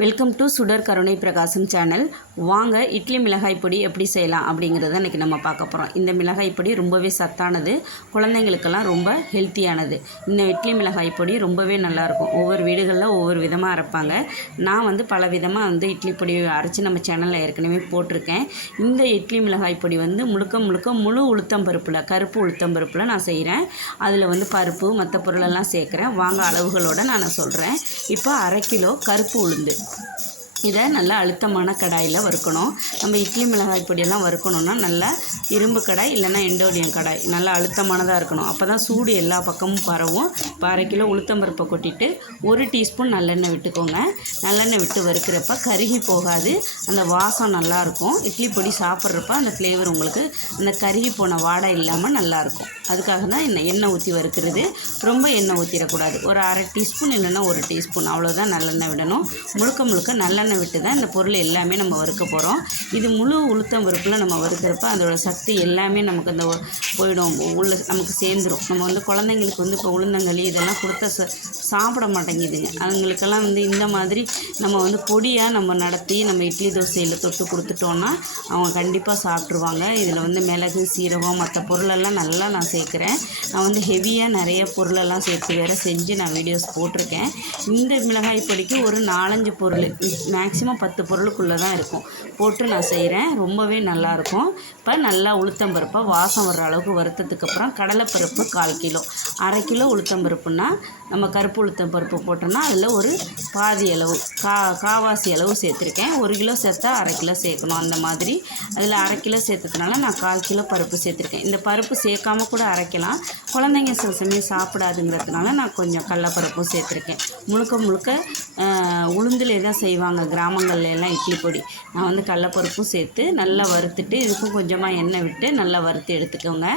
Welcome to சுடர் கருணை பிரகாசம் சேனல் வாங்க இட்லி மிளகாய் பொடி எப்படி செய்யலாம் அப்படிங்கிறத இன்றைக்கி நம்ம பார்க்க போகிறோம் இந்த மிளகாய் பொடி ரொம்பவே சத்தானது குழந்தைங்களுக்கெல்லாம் ரொம்ப ஹெல்த்தியானது இந்த இட்லி மிளகாய் பொடி ரொம்பவே நல்லாயிருக்கும். ஒவ்வொரு வீடுகளில் ஒவ்வொரு விதமாக அரைப்பாங்க. நான் வந்து பல விதமாக வந்து இட்லி பொடி அரைச்சி நம்ம சேனலில் ஏற்கனவே போட்டிருக்கேன். இந்த இட்லி மிளகாய் பொடி வந்து முழுக்க முழுக்க முழு உளுத்தம் பருப்பில் கருப்பு உளுத்தம் பருப்பில் நான் செய்கிறேன் அதில் வந்து பருப்பு மற்ற பொருளெல்லாம் சேர்க்குறேன். வாங்க அளவுகளோடு நான் சொல்கிறேன் இப்போ அரை கிலோ கருப்பு உளுந்து. Thank you. இதை நல்லா அழுத்தமான கடாயில் வறுக்கணும். நம்ம இட்லி மிளகாய் பொடியெல்லாம் வறுக்கணுன்னா நல்லா இரும்பு கடாய் இல்லைன்னா எண்டோடியம் கடாய். நல்லா அழுத்தமானதாக இருக்கணும். அப்போ தான் சூடு எல்லா பக்கமும் பரவும். இப்போ அரை கிலோ உளுத்தம்பருப்பை கொட்டிட்டு ஒரு டீஸ்பூன் நல்லெண்ணெய் விட்டுக்கோங்க. நல்லெண்ணெய் விட்டு வறுக்கிறப்ப கருகி போகாது. அந்த வாசம் நல்லாயிருக்கும். இட்லி பொடி சாப்பிட்றப்ப அந்த ஃப்ளேவர் உங்களுக்கு அந்த கருகி போன வாடை இல்லாமல் நல்லாயிருக்கும். அதுக்காக தான் இந்த எண்ணெய் ஊற்றி வறுக்கிறது. ரொம்ப எண்ணெய் ஊற்றிடக்கூடாது ஒரு அரை டீஸ்பூன் இல்லைன்னா ஒரு டீஸ்பூன். அவ்வளோதான் நல்லெண்ணெய் விடணும். முழுக்க முழுக்க நல்லெண்ணெய் விட்டு தான் இந்த பொருள் எல்லாமே நம்ம வறுக்க போகிறோம் இது முழு உளுத்தம் பருப்பில் நம்ம வறுக்கிறப்ப அதோட சக்தி எல்லாமே நமக்கு அந்த போயிடும். உள்ள நமக்கு சேர்ந்துடும் நம்ம வந்து குழந்தைங்களுக்கு வந்து இப்போ உளுந்தங்களி இதெல்லாம் கொடுத்தா ச சாப்பிட மாட்டேங்குதுங்க. அதுங்களுக்கெல்லாம் வந்து இந்த மாதிரி நம்ம வந்து பொடியாக நம்ம நடத்தி நம்ம இட்லி தோசையில் தொட்டு கொடுத்துட்டோன்னா அவங்க கண்டிப்பாக சாப்பிட்ருவாங்க இதில் வந்து மிளகு சீரகம் மற்ற பொருளெல்லாம் நல்லா நான் சேர்க்குறேன். நான் வந்து ஹெவியாக நிறைய பொருளெல்லாம் சேர்த்து வேறு செஞ்சு நான் வீடியோஸ் போட்டிருக்கேன். இந்த மிளகாய் பொடிக்கு ஒரு நாலஞ்சு பொருள் மேக்ஸிமம் பத்து பொருளுக்குள்ளே தான் இருக்கும். போட்டு நான் செய்கிறேன் ரொம்பவே நல்லாயிருக்கும். இப்போ நல்லா உளுத்தம்பருப்பை வாசம் வர்ற அளவுக்கு வறுத்ததுக்கப்புறம் கடலைப்பருப்பு கால் கிலோ. அரை கிலோ உளுத்தம்பருப்புன்னா நம்ம கருப்பு உளுத்தம் பருப்பு போட்டோம்னா அதில் ஒரு பாதி அளவு கா காவாசி அளவு சேர்த்துருக்கேன். ஒரு கிலோ சேர்த்தா அரை கிலோ சேர்க்கணும் அந்த மாதிரி. அதில் அரை கிலோ சேர்த்ததுனால நான் கால் கிலோ பருப்பு சேர்த்துருக்கேன். இந்த பருப்பு சேர்க்காம கூட அரைக்கலாம். குழந்தைங்க சில சமயம் சாப்பிடாதுங்கிறதுனால நான் கொஞ்சம் கடலப்பருப்பும் சேர்த்துருக்கேன். முழுக்க முழுக்க உளுந்துலே தான் செய்வாங்க கிராமங்கள்ல எல்லாம் இட்லி பொடி. நான் வந்து கடலப்பருப்பும் சேர்த்து நல்லா வறுத்துட்டு இதுக்கும் கொஞ்சமாக எண்ணெய் விட்டு நல்லா வறுத்து எடுத்துக்கோங்க.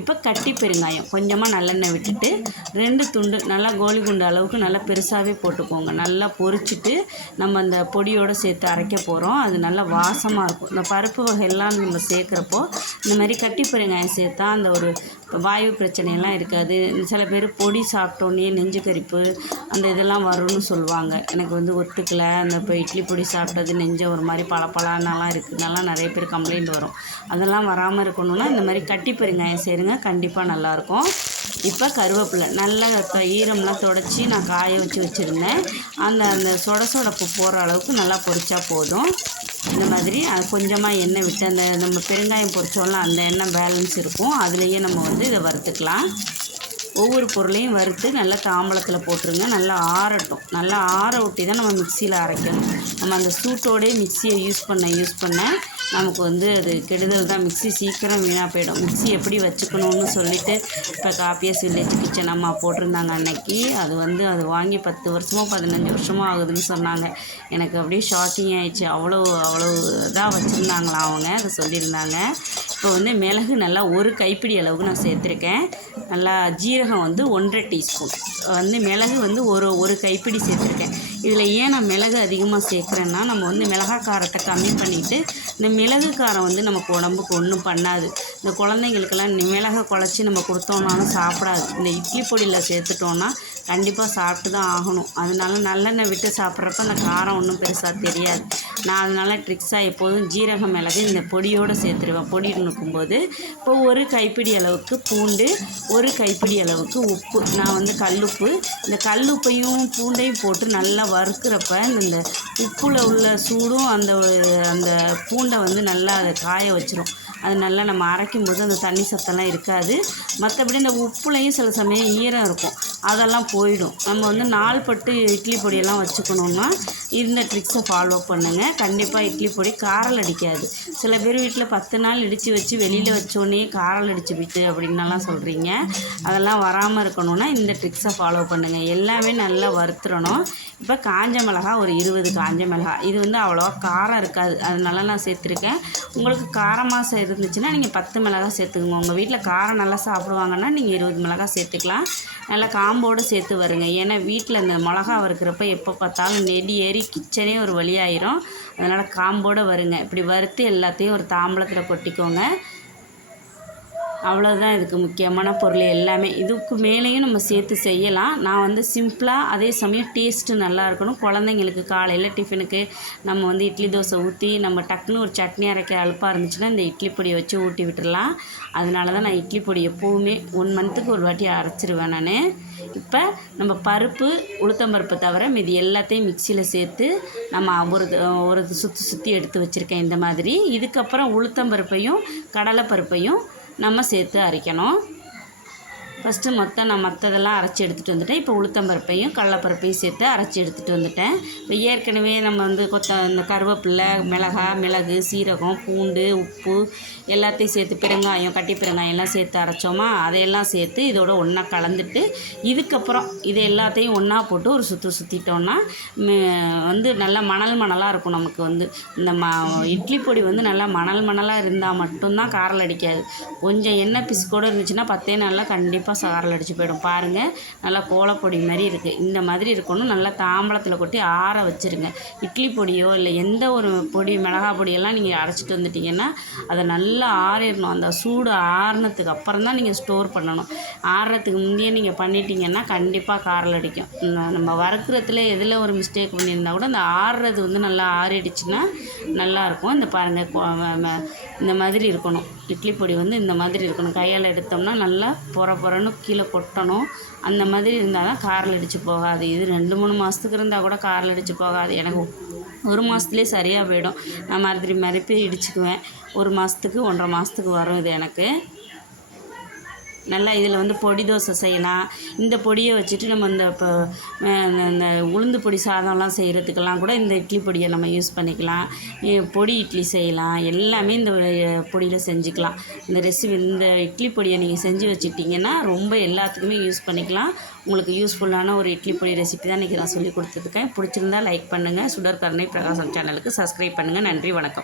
இப்போ கட்டி பெருங்காயம். கொஞ்சமாக நல்லெண்ணெய் விட்டுட்டு ரெண்டு துண்டு நல்லா கோலி குண்டு அளவுக்கு நல்லா பெருசாகவே போட்டுக்கோங்க. நல்லா பொரிச்சிட்டு நம்ம அந்த பொடியோடு சேர்த்து அரைக்க போகிறோம் அது நல்லா வாசமாக இருக்கும். இந்த பருப்பு வகையெல்லாம் நம்ம சேர்க்குறப்போ இந்த மாதிரி கட்டி பெருங்காயம் சேர்த்தா அந்த ஒரு வாயு பிரச்சனையெல்லாம் இருக்காது. சில பேர் பொடி சாப்பிட்டோன்னே நெஞ்சு கரிப்பு அந்த இதெல்லாம் வரும்னு சொல்லுவாங்க. எனக்கு வந்து ஒத்துக்கலை. அந்த இப்போ இட்லி பொடி சாப்பிட்டது நெஞ்சை ஒரு மாதிரி பளபளன்னெல்லாம் இருக்குது நல்லா நிறைய பேர் கம்ப்ளைண்ட் வரும். அதெல்லாம் வராமல் இருக்கணும்னா இந்த மாதிரி கட்டி பெருங்காயம் செய்யுங்க கண்டிப்பாக நல்லாயிருக்கும். இப்போ கருவேப்பிலை நல்லா க- ஈரம்லாம் தொடச்சி நான் காய வச்சு வச்சுருந்தேன். அந்த அந்த சொட சொடப்பு போகிற அளவுக்கு நல்லா பொரிச்சா போதும். இந்த மாதிரி அது கொஞ்சமாக எண்ணெய் விட்டு அந்த நம்ம பெருங்காயம் பொரிச்சோம்ல அந்த எண்ணெய் பேலன்ஸ் இருக்கும். அதுலேயே நம்ம வந்து இதை வறுத்துக்கலாம். ஒவ்வொரு பொருளையும் வறுத்து நல்லா தாம்பளத்தில் போட்டுருங்க. நல்லா ஆறட்டும். நல்லா ஆற ஒட்டி தான் நம்ம மிக்சியில் அரைக்கணும். நம்ம அந்த சூட்டோடே மிக்சியை யூஸ் பண்ண யூஸ் பண்ண நமக்கு வந்து அது கெடுதல் தான். மிக்ஸி சீக்கிரம் வீணாக போயிடும். மிக்ஸி எப்படி வச்சுக்கணும்னு சொல்லிட்டு இப்போ காப்பியஸ் வில்லேஜ் கிச்சன் அம்மா போட்டிருந்தாங்க அன்னைக்கு. அது வந்து அது வாங்கி பத்து வருஷமோ பதினஞ்சு வருஷமோ ஆகுதுன்னு சொன்னாங்க. எனக்கு அப்படியே ஷாக்கிங் ஆயிடுச்சு. அவ்வளோ அவ்வளோ இதாக வச்சுருந்தாங்களாம் அவங்க. அதை சொல்லியிருந்தாங்க. இப்போ வந்து மிளகு நல்லா ஒரு கைப்பிடி அளவுக்கு நான் சேர்த்துருக்கேன். நல்லா ஜீரகம் வந்து ஒன்றரை டீஸ்பூன். வந்து மிளகு வந்து ஒரு ஒரு கைப்பிடி சேர்த்துருக்கேன். இதில் ஏன் நான் மிளகு அதிகமாக சேர்க்குறேன்னா நம்ம வந்து மிளகாய் காரத்தை கம்மி பண்ணிவிட்டு இந்த மிளகு காரம் வந்து நமக்கு உடம்புக்கு ஒன்றும் பண்ணாது. இந்த குழந்தைங்களுக்கெல்லாம் மிளகை குழச்சி நம்ம கொடுத்தோம்னாலும் சாப்பிடாது. இந்த இட்லி பொடியில் சேர்த்துட்டோன்னா கண்டிப்பாக சாப்பிட்டு தான் ஆகணும். அதனால நல்லெண்ணெய் விட்டு சாப்பிட்றப்ப அந்த காரம் ஒன்றும் பெருசாக தெரியாது. நான் அதனால் ட்ரிக்ஸாக எப்போதும் ஜீரக மிளகு இந்த பொடியோடு சேர்த்துருவேன். பொடி நுணுக்கும்போது இப்போ ஒரு கைப்பிடி அளவுக்கு பூண்டு ஒரு கைப்பிடி அளவுக்கு உப்பு. நான் வந்து கல்லுப்பு. இந்த கல்லுப்பையும் பூண்டையும் போட்டு நல்லா வறுக்கிறப்ப இந்த உப்பில் உள்ள சூடும் அந்த அந்த பூண்டை வந்து நல்லா அதை காய வச்சிரும். அது நல்லா நம்ம அரைக்கும் போது அந்த தண்ணி சத்தெல்லாம் இருக்காது. மற்றபடி இந்த உப்புலையும் சில சமயம் ஈரம் இருக்கும். அதெல்லாம் போயிடும். நம்ம வந்து நாள் பட்டு இட்லி பொடியெல்லாம் வச்சுக்கணுன்னா இந்த ட்ரிக்ஸை ஃபாலோ பண்ணுங்கள் கண்டிப்பாக இட்லி பொடி காரல் அடிக்காது. சில பேர் வீட்டில் பத்து நாள் இடித்து வச்சு வெளியில் வச்சோடனே காரல் அடிச்சு விட்டு அப்படின்னலாம் சொல்கிறீங்க அதெல்லாம் வராமல் இருக்கணும்னா இந்த ட்ரிக்ஸை ஃபாலோ பண்ணுங்கள் எல்லாமே நல்லா வறுத்துறணும். இப்போ காஞ்ச மிளகா ஒரு இருபது காஞ்ச மிளகா. இது வந்து அவ்வளோவா காரம் இருக்காது. அதனால நான் சேர்த்துருக்கேன். உங்களுக்கு காரமாக இருந்துச்சுன்னா நீங்கள் பத்து மிளகா சேர்த்துக்கோங்க. உங்கள் வீட்டில் காரம் நல்லா சாப்பிடுவாங்கன்னா நீங்கள் இருபது மிளகா சேர்த்துக்கலாம். நல்லா காம்போடு சேர்த்து வருங்க. ஏன்னா வீட்டில் இந்த மிளகா வறுக்கிறப்ப எப்போ பார்த்தாலும் நெடி ஏறி கிச்சனே ஒரு வழியாயிரும். அதனால் காம்போடு வருங்க. இப்படி வறுத்து எல்லாத்தையும் ஒரு தாம்பளத்தில் கொட்டிக்கோங்க. அவ்வளோதான் இதுக்கு முக்கியமான பொருள் எல்லாமே. இதுக்கு மேலேயும் நம்ம சேர்த்து செய்யலாம். நான் வந்து சிம்பிளாக அதே சமயம் டேஸ்ட்டு நல்லா இருக்கணும். குழந்தைங்களுக்கு காலையில் டிஃபனுக்கு நம்ம வந்து இட்லி தோசை ஊற்றி நம்ம டக்குன்னு ஒரு சட்னி அரைக்க அழுப்பாக இருந்துச்சுன்னா இந்த இட்லி பொடியை வச்சு ஊட்டி விட்டுடலாம் அதனால தான் நான் இட்லி பொடி எப்போவுமே ஒன் மந்த்துக்கு ஒரு வாட்டி அரைச்சிருவேன் நான். இப்போ நம்ம பருப்பு உளுத்தம்பருப்பு தவிர மீதி எல்லாத்தையும் மிக்சியில் சேர்த்து நம்ம ஒரு ஒரு சுற்றி சுற்றி எடுத்து வச்சுருக்கேன் இந்த மாதிரி. இதுக்கப்புறம் உளுத்தம்பருப்பையும் கடலைப்பருப்பையும் நம்ம சேர்த்து அரைக்கணும். ஃபஸ்ட்டு மொத்தம் நான் மற்றதெல்லாம் அரைச்சி எடுத்துகிட்டு வந்துட்டேன். இப்போ உளுத்தம்பருப்பையும் கடலப்பருப்பையும் சேர்த்து அரைச்சி எடுத்துகிட்டு வந்துட்டேன். இப்போ ஏற்கனவே நம்ம வந்து கொத்த இந்த கருவேப்பிலை மிளகா மிளகு சீரகம் பூண்டு உப்பு எல்லாத்தையும் சேர்த்து பெருங்காயம் கட்டி பெருங்காயம் எல்லாம் சேர்த்து அரைச்சோமா அதையெல்லாம் சேர்த்து இதோட ஒன்றா கலந்துட்டு இதுக்கப்புறம் இது எல்லாத்தையும் ஒன்றா போட்டு ஒரு சுற்று சுற்றிட்டோன்னா வந்து நல்லா மணல் மணலாக இருக்கும் நமக்கு வந்து. இந்த ம இட்லி பொடி வந்து நல்லா மணல் மணலாக இருந்தால் மட்டும்தான் காரல் அடிக்காது. கொஞ்சம் எண்ணெய் பிசுக்கோடு இருந்துச்சுன்னா பத்தே நாளில் கண்டிப்பாக சாரல் அடித்து போயிடும். பாருங்கள் நல்லா கோலப்பொடி மாதிரி இருக்குது இந்த மாதிரி இருக்கணும். நல்லா தாம்பளத்தில் கொட்டி ஆற வச்சுருங்க. இட்லி பொடியோ இல்லை எந்த ஒரு பொடி மிளகா பொடியெல்லாம் நீங்கள் அரைச்சிட்டு வந்துட்டிங்கன்னா அதை நல்லா ஆறிடணும். அந்த சூடு ஆறினதுக்கு அப்புறம் தான் நீங்கள் ஸ்டோர் பண்ணணும். ஆறுறதுக்கு முந்தையே நீங்கள் பண்ணிட்டீங்கன்னா கண்டிப்பாக காரல் அடிக்கும். நம்ம வறுக்கிறதுல எதில் ஒரு மிஸ்டேக் பண்ணியிருந்தா கூட அந்த ஆறுறது வந்து நல்லா ஆறிடுச்சுன்னா நல்லாயிருக்கும் இந்த பாருங்கள் ம- இந்த மாதிரி இருக்கணும். இட்லி பொடி வந்து இந்த மாதிரி இருக்கணும். கையால் எடுத்தோம்னா நல்லா பொற பொறன்னு கீழே கொட்டணும். அந்த மாதிரி இருந்தால் தான் காரில் அடித்து போகாது. இது ரெண்டு மூணு மாதத்துக்கு இருந்தால் கூட காரில் அடித்து போகாது. எனக்கு ஒரு மாதத்துலேயே சரியாக போயிடும். நான் மறுபடி மறுபடி இடிச்சுக்குவேன். ஒரு மாதத்துக்கு ஒன்றரை மாதத்துக்கு வரும் இது எனக்கு. நல்லா இதில் வந்து பொடி தோசை செய்யலாம். இந்த பொடியை வச்சுட்டு நம்ம இந்த இப்போ இந்த உளுந்து பொடி சாதம்லாம் செய்கிறதுக்கெல்லாம் கூட இந்த இட்லி பொடியை நம்ம யூஸ் பண்ணிக்கலாம். பொடி இட்லி செய்யலாம். எல்லாமே இந்த பொடியில் செஞ்சுக்கலாம். இந்த ரெசிபி இந்த இட்லி பொடியை நீங்கள் செஞ்சு வச்சுட்டிங்கன்னா ரொம்ப எல்லாத்துக்குமே யூஸ் பண்ணிக்கலாம். உங்களுக்கு யூஸ்ஃபுல்லான ஒரு இட்லி பொடி ரெசிபி தான் இன்றைக்கி நான் சொல்லி கொடுத்துருக்கேன். பிடிச்சிருந்தா லைக் பண்ணுங்கள் சுடர் கருணை பிரகாசம் சேனலுக்கு சப்ஸ்கிரைப் பண்ணுங்கள் நன்றி வணக்கம்.